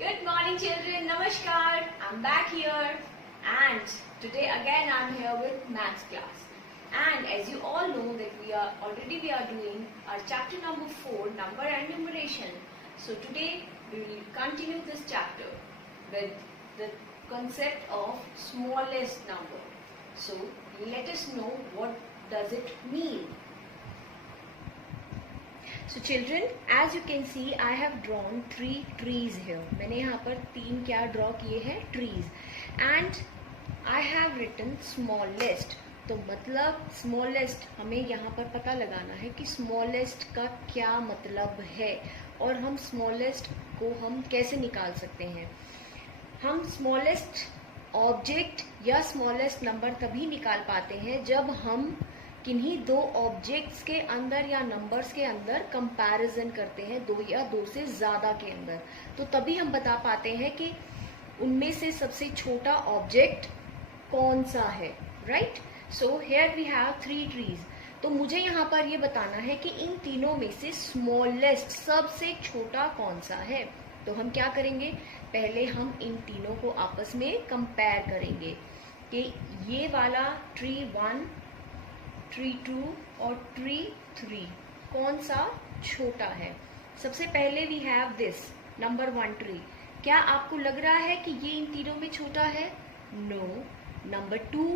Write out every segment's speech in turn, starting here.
Good morning, children. Namaskar. I'm back here, and today again I'm here with maths class. And as you all know that we are doing our chapter number 4, number and numeration. So today we will continue this chapter with the concept of smallest number. So let us know what does it mean. So children, as you can see, I have drawn 3 trees here. मैंने यहाँ पर 3 क्या draw किए हैं? Trees. And I have written smallest. तो मतलब smallest हमें यहाँ पर पता लगाना है कि smallest का क्या मतलब है और हम smallest को हम कैसे निकाल सकते हैं. हम smallest ऑब्जेक्ट या स्मॉलेस्ट नंबर तभी निकाल पाते हैं जब हम किन्हीं 2 ऑब्जेक्ट्स के अंदर या नंबर्स के अंदर कंपैरिजन करते हैं, 2 या 2 से ज्यादा के अंदर. तो तभी हम बता पाते हैं कि उनमें से सबसे छोटा ऑब्जेक्ट कौन सा है. Right. So here we have 3 trees. तो मुझे यहाँ पर ये बताना है कि इन तीनों में से स्मॉलेस्ट सबसे छोटा कौन सा है. तो हम क्या करेंगे, पहले हम इन तीनों को आपस में कंपेयर करेंगे कि ये वाला ट्री 1, ट्री 2 और ट्री 3 कौन सा छोटा है. सबसे पहले we have this number 1 tree. क्या आपको लग रहा है कि ये इन तीनों में छोटा है? No. Number 2,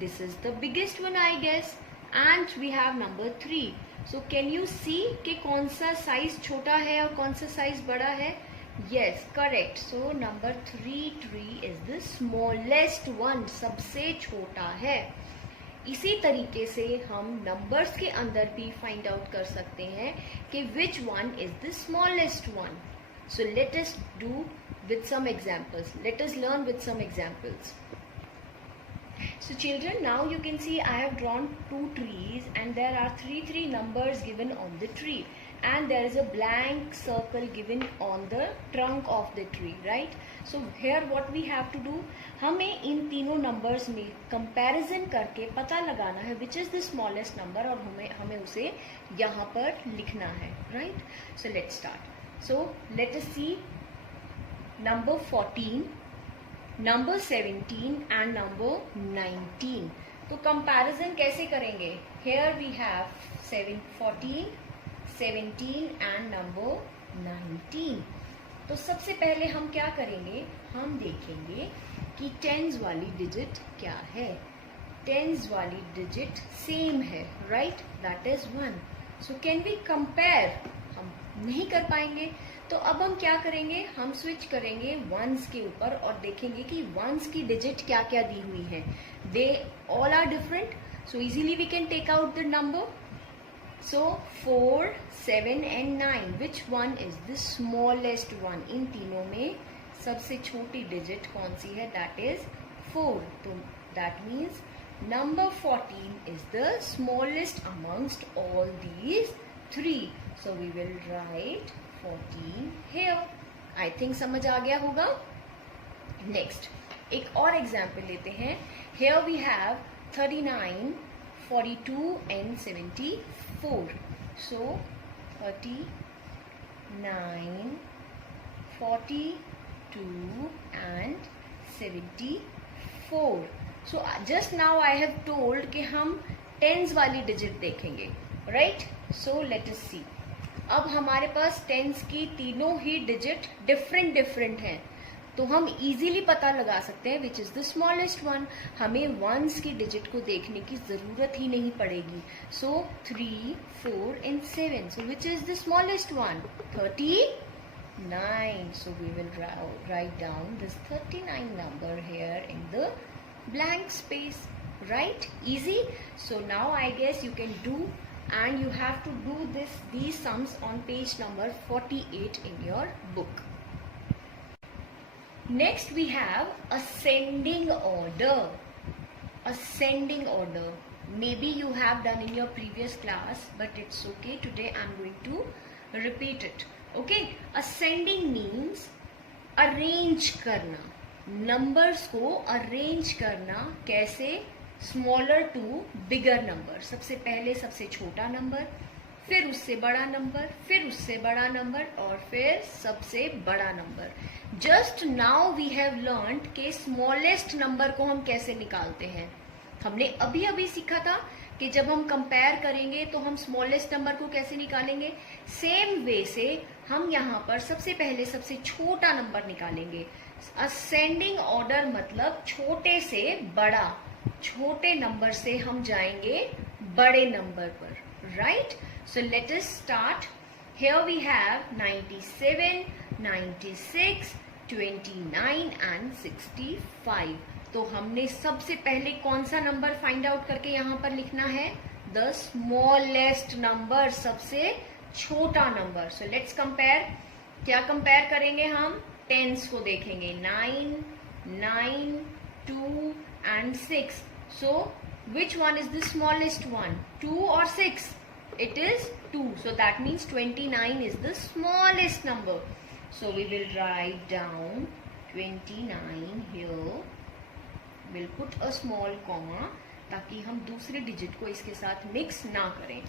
this is the biggest one I guess, and we have number 3. So can you see कि कौन सा साइज छोटा है और कौन सा साइज बड़ा है? Yes, correct. So number 3 tree is the smallest one, सबसे छोटा है. इसी तरीके से हम नंबर्स के अंदर भी फाइंड आउट कर सकते हैं कि which one is the smallest one. So let us do with some examples. Let us learn with some examples. So children, now you can see I have drawn 2 trees and there are 3 numbers given on the tree. And there is a blank circle given on the trunk of the tree, right? So here what we have to do, हमें इन तीनों numbers में comparison करके पता लगाना है which is the smallest number और हमें उसे यहाँ पर लिखना है, right? So let's start. So let us see number 14, number 17 and number 19. तो कंपैरिजन कैसे करेंगे? Here we have 14, 17 and number 19. तो सबसे पहले हम क्या करेंगे, हम देखेंगे कि टेंस वाली डिजिट क्या है. टेंस वाली डिजिट सेम है, right? That is 1. So can we compare? हम नहीं कर पाएंगे. तो अब हम क्या करेंगे, हम स्विच करेंगे वंस के ऊपर और देखेंगे कि वंस की डिजिट क्या क्या दी हुई है. They all are different, so easily we can take out the number. So 4, 7 and 9. Which one is the smallest one? इन तीनों में सबसे छोटी डिजिट कौन सी है? That is 4. तो that means number 14 is the smallest amongst all these 3. So we will write 14 here. I think समझ आ गया होगा. Next, एक और एग्जाम्पल लेते हैं. Here we have 39, 42 and 74. So 39, 42 and 74. So just now I have told कि हम टेंस वाली डिजिट देखेंगे, right? So let us see. अब हमारे पास टेंस की तीनों ही डिजिट डिफरेंट हैं. तो हम इजीली पता लगा सकते हैं which is the smallest one. हमें वंस की डिजिट को देखने की जरूरत ही नहीं पड़ेगी. So 3, 4 and 7. So which is the smallest one? 39. So we will write down this 39 number here in the blank space. Right? Easy. So now I guess you can do and you have to do these sums on page number 48 in your book. Next we have ascending order. Ascending order. Maybe you have done in your previous class, but it's okay. Today I'm going to repeat it. Okay? Ascending means arrange करना. Numbers को arrange करना. कैसे? Smaller to bigger number. सबसे पहले सबसे छोटा number, फिर उससे बड़ा नंबर, फिर उससे बड़ा नंबर और फिर सबसे बड़ा number. Just now we have learned के स्मॉलेस्ट नंबर को हम कैसे निकालते हैं। हमने अभी अभी सीखा था कि जब हम कंपेयर करेंगे तो हम स्मॉलेस्ट नंबर को कैसे निकालेंगे। सेम वे से हम यहाँ पर सबसे पहले सबसे छोटा नंबर निकालेंगे। असेंडिंग ऑर्डर मतलब छोटे से बड़ा, छोटे नंबर से हम जाएंगे बड़े नंबर पर, right. So let us start. Here we have 97, 96, 29 and 65। तो हमने सबसे पहले कौन सा नंबर फाइंड आउट करके यहाँ पर लिखना है, द स्मॉलेस्ट नंबर, सबसे छोटा नंबर। So let's compare. क्या कंपेयर करेंगे हम, टेंस को देखेंगे, 9, 9, 2 and 6। So which one is the smallest one, 2 or 6? It is 2. So that means 29 is the smallest number. So we will write down 29 here. We'll put a small comma ताकि हम दूसरे digit को इसके साथ mix ना करें।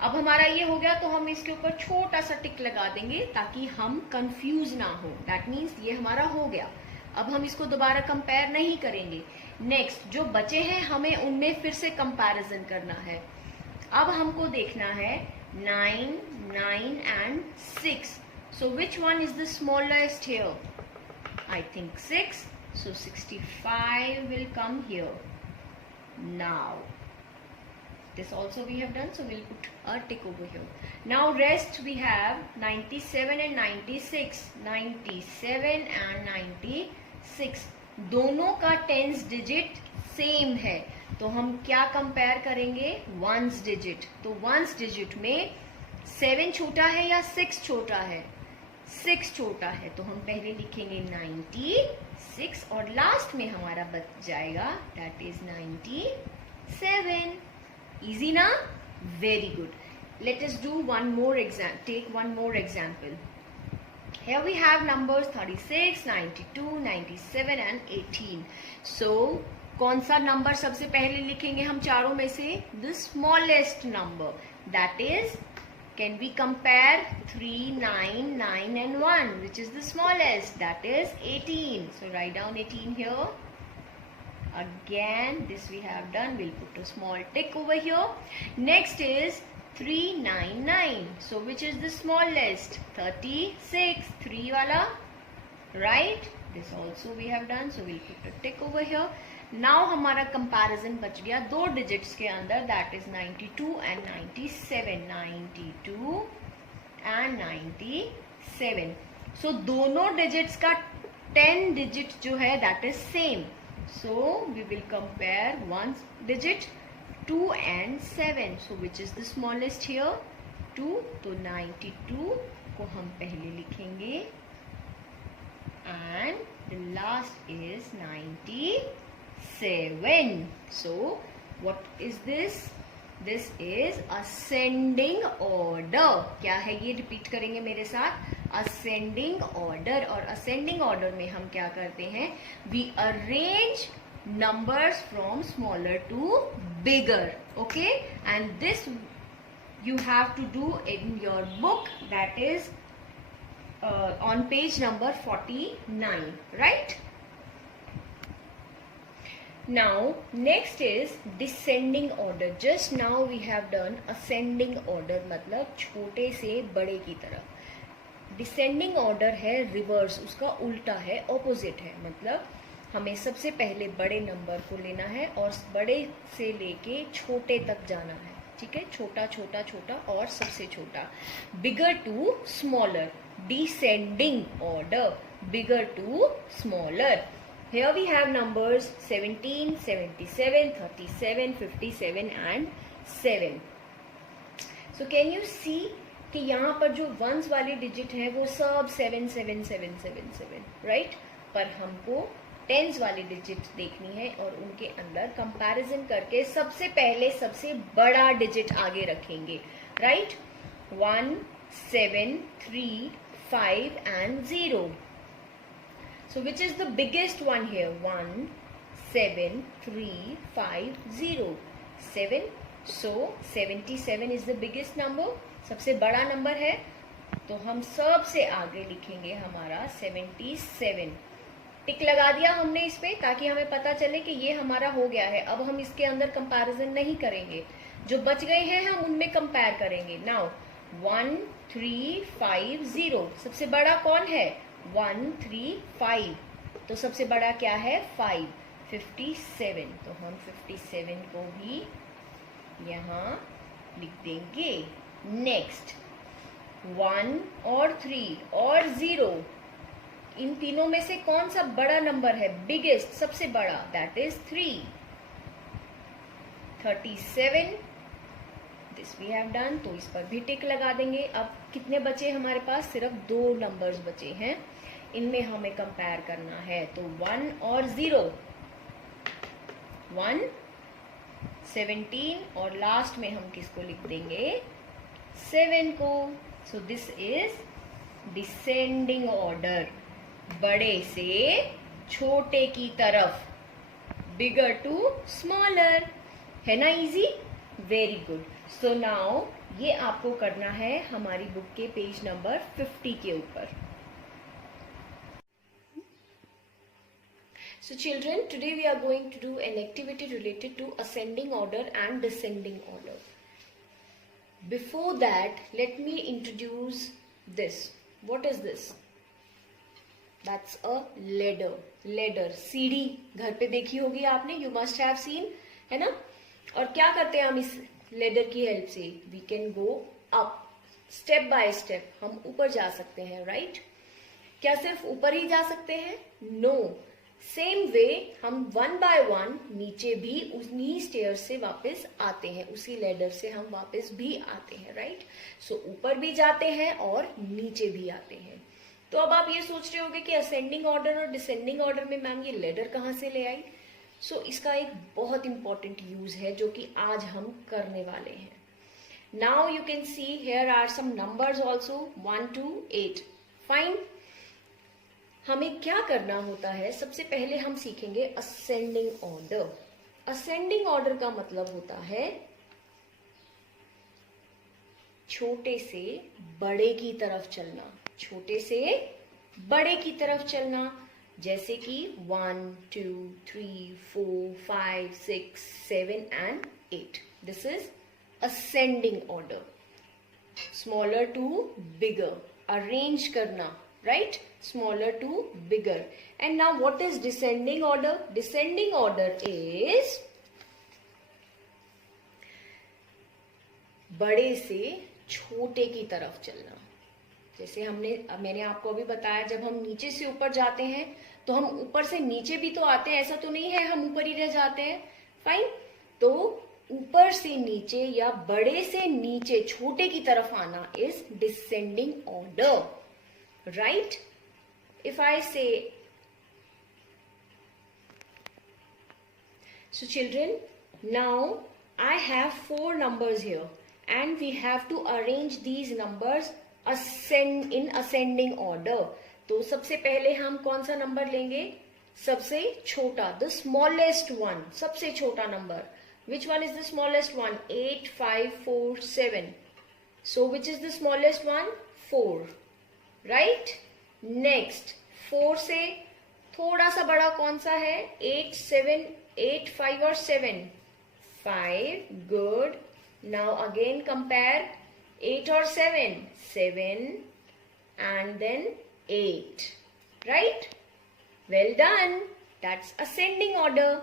अब हमारा ये हो गया तो हम इसके ऊपर छोटा सा टिक लगा देंगे ताकि हम कंफ्यूज ना हो। दैट मीन्स ये हमारा हो गया। अब हम इसको दोबारा कंपेयर नहीं करेंगे। नेक्स्ट जो बचे हैं हमें उनमें फिर से कंपैरिजन करना है। अब हमको देखना है 9, 9 and 6। So which one is the smallest here, I think 6. So 65 will come here. Now this also we have done, so we'll put a tick over here. Now rest we have 97 and 96. 97 and 96 दोनों का tens digit same है, तो हम क्या compare करेंगे, ones digit. तो ones digit में 7 छोटा है या 6 छोटा है, 6 छोटा है, तो हम पहले लिखेंगे 96 और लास्ट में हमारा बच जाएगा दैट इज 97। इजी ना, very good. Let us do one more exam, take one more example. Here we have numbers 36, 92, 97 and 18. So कौन सा नंबर सबसे पहले लिखेंगे हम चारों में से, the smallest number, that is, can we compare 3, 9, 9 and 1, which is the smallest, that is 18. So write down 18 here. Again this we have done, we'll put a small tick over here. Next is 399. So which is the smallest, 36, 3 wala, right? This also we have done, so we'll put a tick over here. Now हमारा comparison बच गया दो digits के अंदर, that is 92 and 97, 92 and 97. So दोनों digits का 10 digit जो है that is same, so we will compare one digit 2 and 7. So which is the smallest here, 2. तो 92 को हम पहले लिखेंगे and the last is 97. So what is this? This is ascending order. क्या है ये, रिपीट करेंगे मेरे साथ, ascending order। और ascending order में हम क्या करते हैं, we arrange numbers from smaller to bigger, okay? And this you have to do in your book, that is on page number 49, right? Now next is descending order. Just now we have done ascending order, मतलब छोटे से बड़े की तरफ। descending order है reverse, उसका उल्टा है, ऑपोजिट है, मतलब हमें सबसे पहले बड़े नंबर को लेना है और बड़े से लेके छोटे तक जाना है, ठीक है, छोटा छोटा छोटा और सबसे छोटा, bigger to smaller, descending order, bigger to smaller. Here we have numbers 17, 77, 37, 57 and 7. So can you see कि यहाँ पर जो वंस वाले डिजिट है वो सब 7, 7, 7, 7, 7, राइट? पर हमको टेंस वाली डिजिट देखनी है और उनके अंदर कंपैरिजन करके सबसे पहले सबसे बड़ा डिजिट आगे रखेंगे, right? 1, 7, 3, 5 and 0. So which is the biggest one here? 1, 7, 3, 5, 0. 7. So 77 is the biggest number. सबसे बड़ा नंबर है, तो हम सबसे आगे लिखेंगे हमारा 77। टिक लगा दिया हमने इस पे, ताकि हमें पता चले कि ये हमारा हो गया है। अब हम इसके अंदर कंपैरिजन नहीं करेंगे, जो बच गए हैं हम उनमें कंपेयर करेंगे। नाउ 1350, सबसे बड़ा कौन है? 135, तो सबसे बड़ा क्या है? 5। 57, तो हम 57 को भी यहाँ लिख देंगे। नेक्स्ट 1 और 3 और 0, इन तीनों में से कौन सा बड़ा नंबर है? बिगेस्ट, सबसे बड़ा, that is 3। 37, this we have done, तो इस पर भी टिक लगा देंगे। अब कितने बचे हमारे पास? सिर्फ 2 नंबर्स बचे हैं, इनमें हमें कंपेयर करना है। तो 1 और 0, 1, 17, और लास्ट में हम किसको लिख देंगे? 7 को। So this is descending order, बड़े से छोटे की तरफ, बिगर टू स्मॉलर, है ना easy? Very good. So now ये आपको करना है हमारी बुक के पेज नंबर 50 के ऊपर। So children, today we are going to do an activity related to ascending order and descending order. Before that, let me introduce this. What is this? That's a ladder. Ladder, सीढ़ी, घर पे देखी होगी आपने, you must have seen, है ना? और क्या करते हैं हम इस लेडर की हेल्प से? We can go up, step by step हम ऊपर जा सकते हैं, राइट? क्या सिर्फ ऊपर ही जा सकते हैं? नो, सेम वे हम 1 बाय 1 नीचे भी उन्हीं स्टेयर से वापस आते हैं, उसी लेडर से हम वापस भी आते हैं, राइट? सो ऊपर भी जाते हैं और नीचे भी आते हैं। तो अब आप ये सोच रहे होंगे कि असेंडिंग ऑर्डर और डिसेंडिंग ऑर्डर में मैम ये लेडर कहाँ से ले आई? सो इसका एक बहुत इंपॉर्टेंट यूज है जो कि आज हम करने वाले हैं। Now you can see here are some numbers also, 1 to 8। Fine, हमें क्या करना होता है? सबसे पहले हम सीखेंगे असेंडिंग ऑर्डर। असेंडिंग ऑर्डर का मतलब होता है छोटे से बड़े की तरफ चलना, छोटे से बड़े की तरफ चलना। जैसे कि 1, 2, 3, 4, 5, 6, 7 and 8. This is ascending order. Smaller to bigger. Arrange करना, right? Smaller to bigger. And now what is descending order? Descending order is बड़े से छोटे की तरफ चलना। जैसे मैंने आपको अभी बताया, जब हम नीचे से ऊपर जाते हैं तो हम ऊपर से नीचे भी तो आते हैं, ऐसा तो नहीं है हम ऊपर ही रह जाते हैं। फाइन, तो ऊपर से नीचे या बड़े से नीचे छोटे की तरफ आना is descending order, right? If I say, so children, now I have 4 numbers here and we have to arrange these numbers in ascending order. तो सबसे पहले हम कौन सा नंबर लेंगे? सबसे छोटा, द स्मॉलेस्ट वन, सबसे छोटा number. Which one is the smallest one? 8, 5, 4, 7. So which is the smallest one? 4, right? Next 4 से थोड़ा सा बड़ा कौन सा है? 8, 7, 8, 5 और 7, 5, गुड। नाउ अगेन कंपेयर 8 और 7, 7 and then 8, right? Well done. That's ascending order.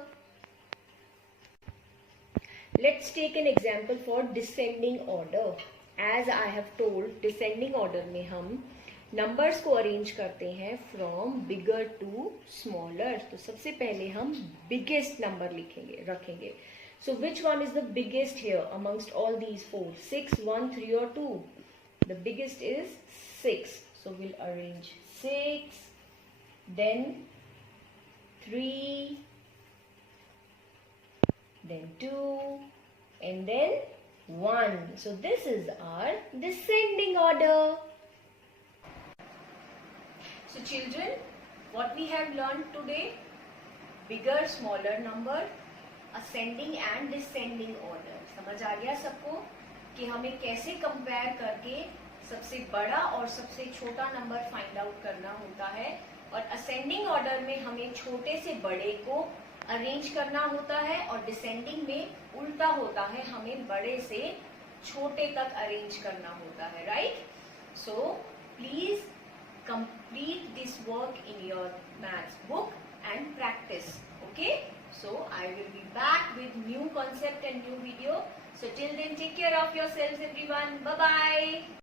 Let's take an example for descending order. As I have told, descending order में हम numbers को arrange करते हैं from bigger to smaller. तो सबसे पहले हम biggest number रखेंगे. So which one is the biggest here amongst all these 4? 6, 1, 3 or 2? The biggest is 6. So we'll arrange 6, then 3, then 2, and then 1. So this is our descending order. So children, what we have learned today? Bigger, smaller number, ascending and descending order. समझ आ गया सबको? कि हमें कैसे compare करके सबसे बड़ा और सबसे छोटा नंबर फाइंड आउट करना होता है, और असेंडिंग ऑर्डर में हमें छोटे से बड़े को अरेंज करना होता है और डिसेंडिंग में उल्टा होता है, हमें बड़े से छोटे तक अरेंज करना होता है, right? So please complete this work in your maths book and practice. Okay, so I will be back with new concept and new video. So till then, take care of yourselves everyone. Bye bye.